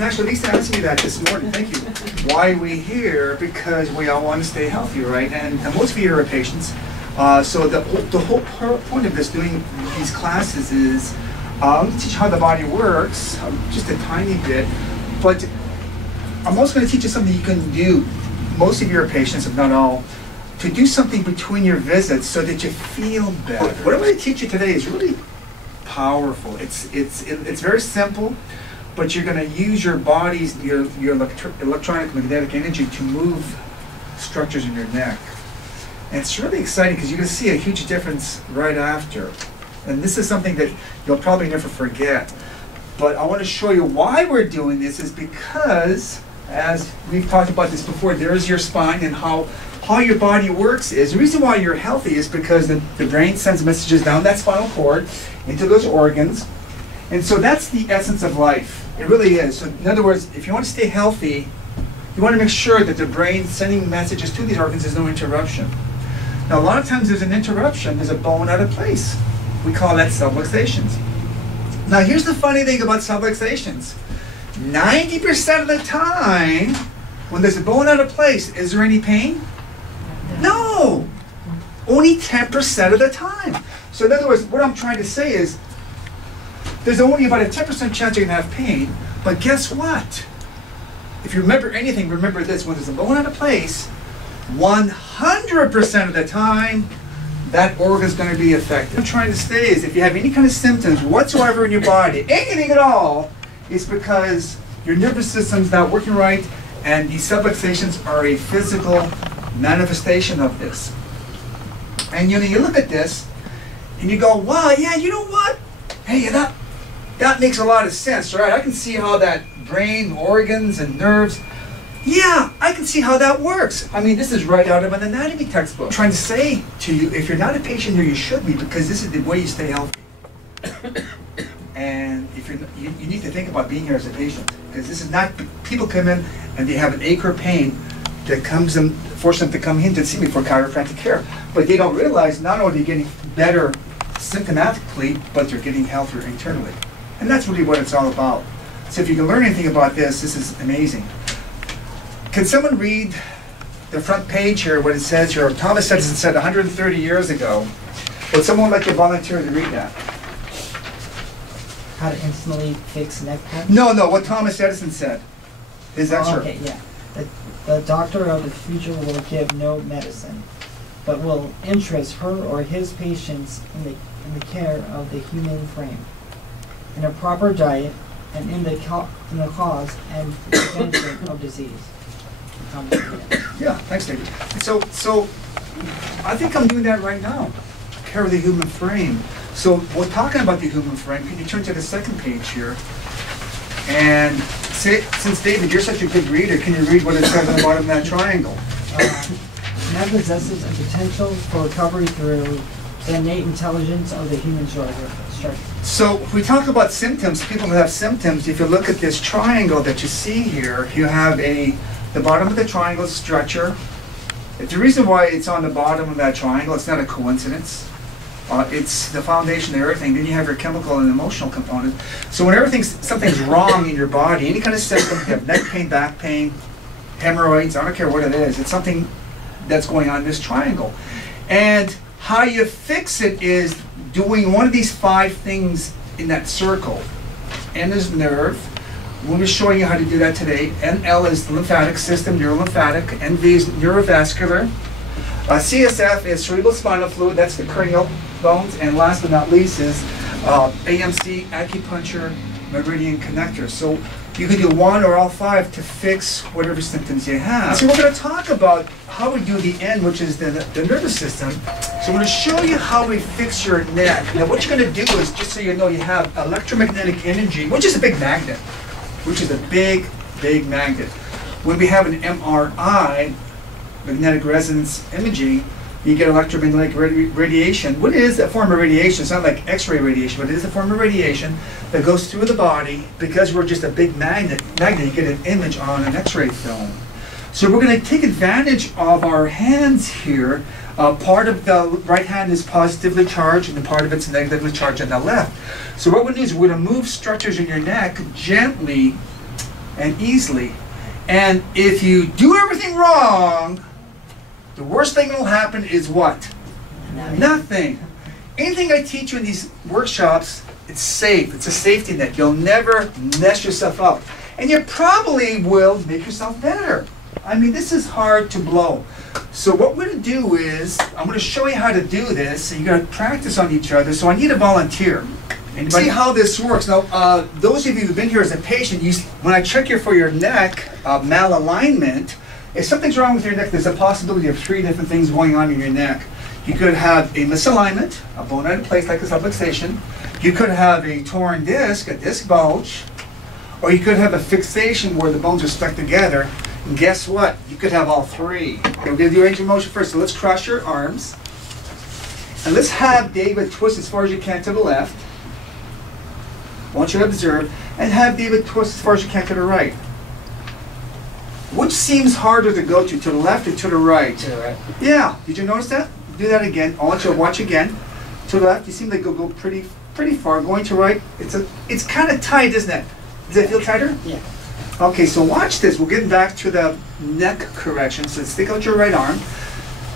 Actually, Lisa asked me that this morning. Thank you. Why are we here? Because we all want to stay healthy, right? And most of you are patients. So the whole point of this, doing these classes, is I'm going to teach you how the body works, just a tiny bit. But I'm also going to teach you something you can do. Most of your patients, if not all, to do something between your visits so that you feel better. What I'm going to teach you today is really powerful. It's very simple, but you're going to use your body's, your electronic magnetic energy to move structures in your neck. And it's really exciting because you're going to see a huge difference right after. And this is something that you'll probably never forget. But I want to show you why we're doing this is because, as we've talked about this before, there's your spine and how your body works is. The reason why you're healthy is because the brain sends messages down that spinal cord into those organs. And so that's the essence of life. It really is. So in other words, if you want to stay healthy, you want to make sure that the brain sending messages to these organs is no interruption. Now, a lot of times there's an interruption. There's a bone out of place. We call that subluxations. Now, here's the funny thing about subluxations. 90% of the time, when there's a bone out of place, is there any pain? No! Only 10% of the time. So in other words, what I'm trying to say is, there's only about a 10% chance you're going to have pain, but guess what? If you remember anything, remember this. When there's a bone out of place, 100% of the time, that organ's going to be affected. What I'm trying to say is, if you have any kind of symptoms whatsoever in your body, anything at all, it's because your nervous system's not working right, and these subluxations are a physical manifestation of this. And you look at this, and you go, wow, yeah, you know what? Hey, that makes a lot of sense, right? I can see how that brain, organs, and nerves, yeah, I can see how that works. I mean, this is right out of an anatomy textbook. I'm trying to say to you, if you're not a patient here, you should be, because this is the way you stay healthy. And if you need to think about being here as a patient, because this is not, people come in and they have an ache or pain that comes and force them to come in to see me for chiropractic care. But they don't realize not only are they getting better symptomatically, but they're getting healthier internally. And that's really what it's all about. So if you can learn anything about this, this is amazing. Can someone read the front page here, what it says here? Thomas Edison said 130 years ago. Would someone like to volunteer to read that? How to instantly fix neck pain? No, what Thomas Edison said. His excerpt. Okay, yeah. The doctor of the future will give no medicine, but will interest her or his patients in the care of the human frame, in a proper diet, and in the cause and prevention of disease. Yeah, thanks, David. So I think I'm doing that right now. Care of the human frame. So we're talking about the human frame. Can you turn to the second page here? And since David, you're such a good reader, can you read what it says on the bottom of that triangle? Man possesses a potential for recovery through the innate intelligence of the human structure. So if we talk about symptoms, people who have symptoms, if you look at this triangle that you see here, you have the bottom of the triangle structure. The reason why it's on the bottom of that triangle, it's not a coincidence. It's the foundation of everything. Then you have your chemical and emotional component. So when something's wrong in your body, any kind of symptom, you have neck pain, back pain, hemorrhoids, I don't care what it is, it's something that's going on in this triangle. And how you fix it is doing one of these 5 things in that circle. N is nerve. We'll be showing you how to do that today. NL is the lymphatic system, neurolymphatic. NV is neurovascular. CSF is cerebral spinal fluid, that's the cranial bones. And last but not least is AMC, acupuncture, meridian connector. So you can do one or all 5 to fix whatever symptoms you have. So we're going to talk about how we do the N, which is the nervous system. So I'm going to show you how we fix your neck. Now what you're going to do is, just so you know, you have electromagnetic energy, which is a big magnet. When we have an MRI, magnetic resonance imaging, you get electromagnetic radiation. What is a form of radiation? It's not like X-ray radiation, but it is a form of radiation that goes through the body. Because we're just a big magnet, you get an image on an X-ray film. So we're going to take advantage of our hands here. Part of the right hand is positively charged, and part of it's negatively charged on the left. So what we're going to do is we're going to move structures in your neck gently and easily. And if you do everything wrong, the worst thing that will happen is what? Nothing. Anything I teach you in these workshops, it's safe. It's a safety net. You'll never mess yourself up. And you probably will make yourself better. I mean, this is hard to blow. So what we're going to do is, I'm going to show you how to do this, and you're going to practice on each other. So I need a volunteer. And see how this works. Now, those of you who've been here as a patient, when I check you for your neck malalignment, if something's wrong with your neck, there's a possibility of 3 different things going on in your neck. You could have a misalignment, a bone out of place like a subluxation. You could have a torn disc, a disc bulge. Or you could have a fixation where the bones are stuck together. And guess what? You could have all 3. Okay, we're going to do range of motion first. So let's cross your arms. And let's have David twist as far as you can to the left. I want you to observe. And have David twist as far as you can to the right. Which seems harder to go to the left or to the right? To the right. Yeah. Did you notice that? Do that again. I want you to watch again. To the left, you seem to go pretty far. Going to right, it's kind of tight, isn't it? Does it feel tighter? Yeah. Okay, so watch this. We're getting back to the neck correction. So stick out your right arm.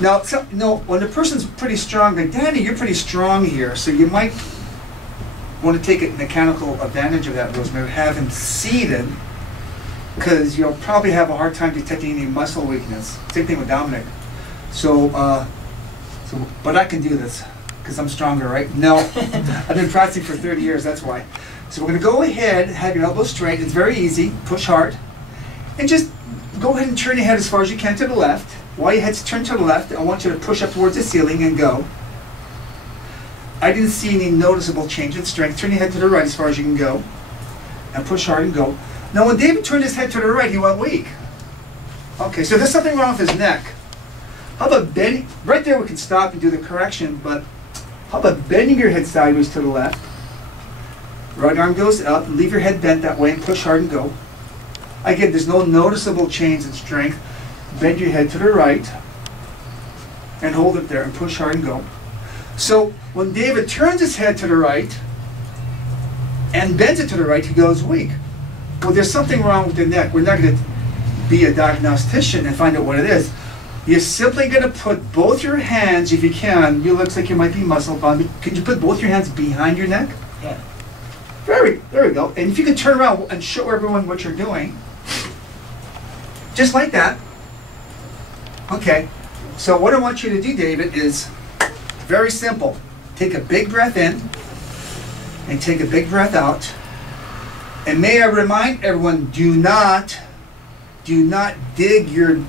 Now, when the person's pretty strong, like Danny, you're pretty strong here, so you might want to take a mechanical advantage of that, Rosemary. Have him seated, because you'll probably have a hard time detecting any muscle weakness. Same thing with Dominic. But I can do this, because I'm stronger, right? No, I've been practicing for 30 years, that's why. So we're going to go ahead, have your elbows straight. It's very easy. Push hard. And just go ahead and turn your head as far as you can to the left. While your head's turned to the left, I want you to push up towards the ceiling and go. I didn't see any noticeable change in strength. Turn your head to the right as far as you can go. And push hard and go. Now when David turned his head to the right, he went weak. Okay, so there's something wrong with his neck. How about bending? Right there we can stop and do the correction, but how about bending your head sideways to the left? Right arm goes up, leave your head bent that way and push hard and go. Again, there's no noticeable change in strength. Bend your head to the right and hold it there and push hard and go. So when David turns his head to the right and bends it to the right, he goes weak. Well, there's something wrong with the neck. We're not going to be a diagnostician and find out what it is. You're simply going to put both your hands, if you can, you looks like you might be muscle bound. Could you put both your hands behind your neck? Yeah. There we go. And if you can turn around and show everyone what you're doing, just like that. Okay. So what I want you to do, David, is very simple. Take a big breath in and take a big breath out. And may I remind everyone, do not dig your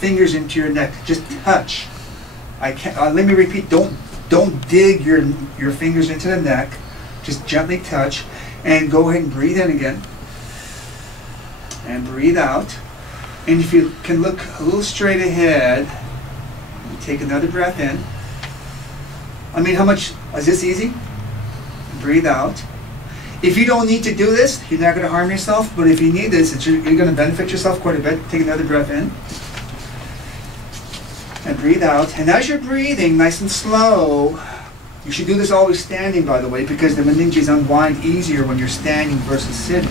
fingers into your neck. Just touch. Let me repeat. Don't dig your fingers into the neck. Just gently touch, and go ahead and breathe in again, and breathe out. And if you can look a little straight ahead, take another breath in. I mean, how much, is this easy? Breathe out. If you don't need to do this, you're not going to harm yourself, but if you need this, you're going to benefit yourself quite a bit. Take another breath in. And breathe out. And as you're breathing, nice and slow, you should do this always standing, by the way, because the meninges unwind easier when you're standing versus sitting.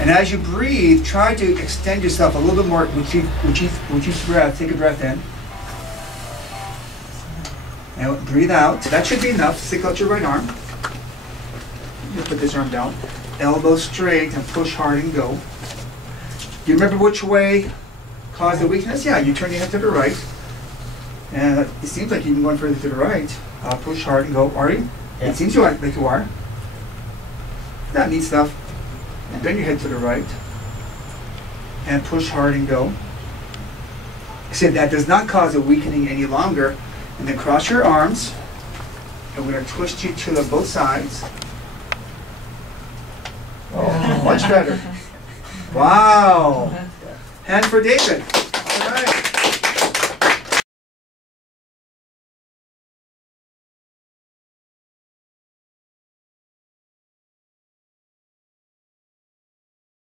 And as you breathe, try to extend yourself a little bit more with each breath. Take a breath in. Now breathe out. That should be enough. Stick out your right arm. You put this arm down. Elbow straight and push hard and go. You remember which way caused the weakness? Yeah, you turn your head to the right. And it seems like you've been going further to the right. Push hard and go. Are you? Yeah. It seems like you are. That neat stuff. And bend your head to the right. And push hard and go. I said that does not cause a weakening any longer. And then cross your arms. And we're going to twist you to both sides. Oh, much better. Wow. Hand for David.